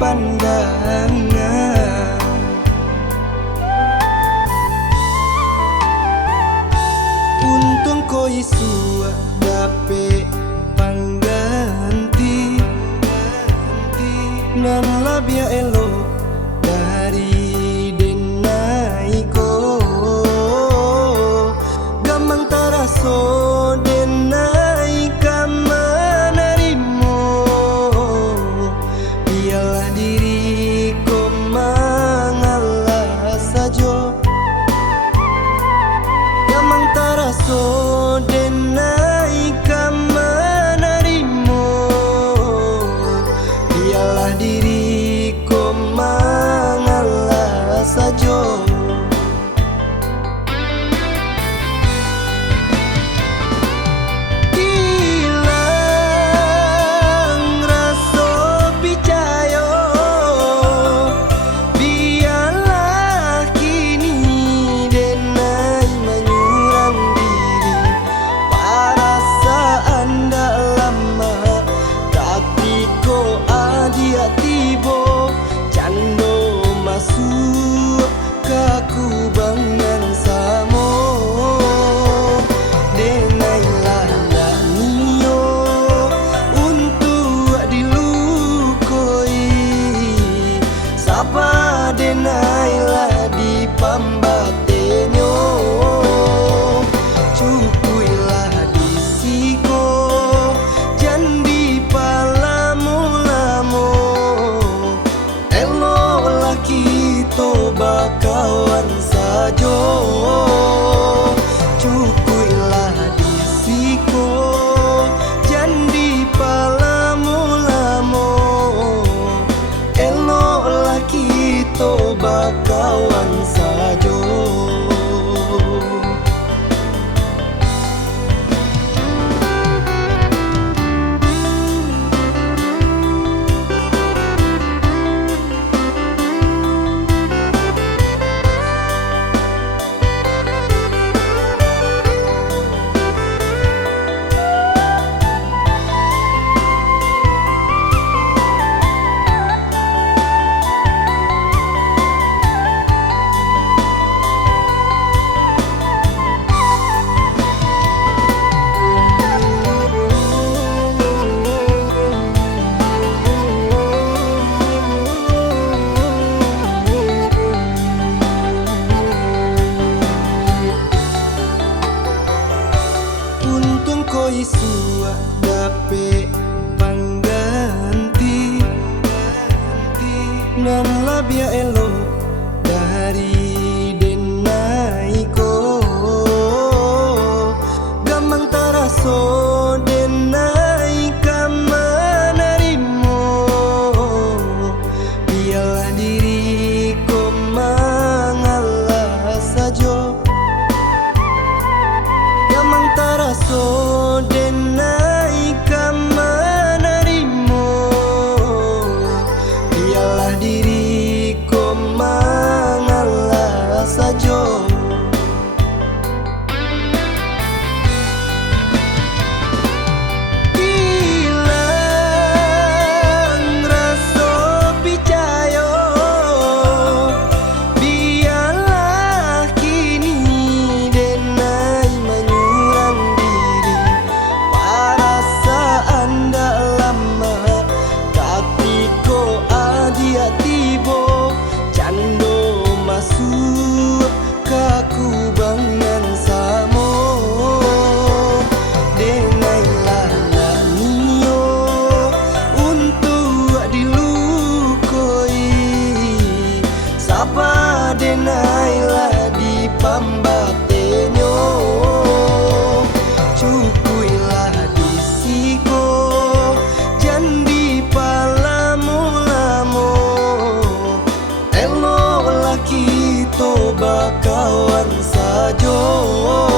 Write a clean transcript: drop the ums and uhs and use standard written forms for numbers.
pandangan. Untung koi sua dape pangganti nan labia elo dari denai ko gamang taraso denai kamanarimo biarlah diriku mengalah saja gamang taraso denai kamanarimo biarlah diriku mengalah saja. Tibo cando masuk ke kubangan samo denai landa nio untuk dilukoi sapa denai lah di pambatenyo cukuilah disiko jandi kita bakawan sajo cukuilah disiko jandi palamu-lamu eloklah kita bakawan sajo. Untung koi sua dape pangganti nan labia elo dari denai ko gamang taraso denai kamanarimo biarlah diriku mengalah saja gamang taraso denai kamanarimo biarlah diriku mengalah saja. Tibo cando masuk ke kubangan samo denai landa nio untuk dilukoi sapa denai lah di pambatenyo cukuilah disiko jandi palamu-lamu eloklah kita bakawan sajo.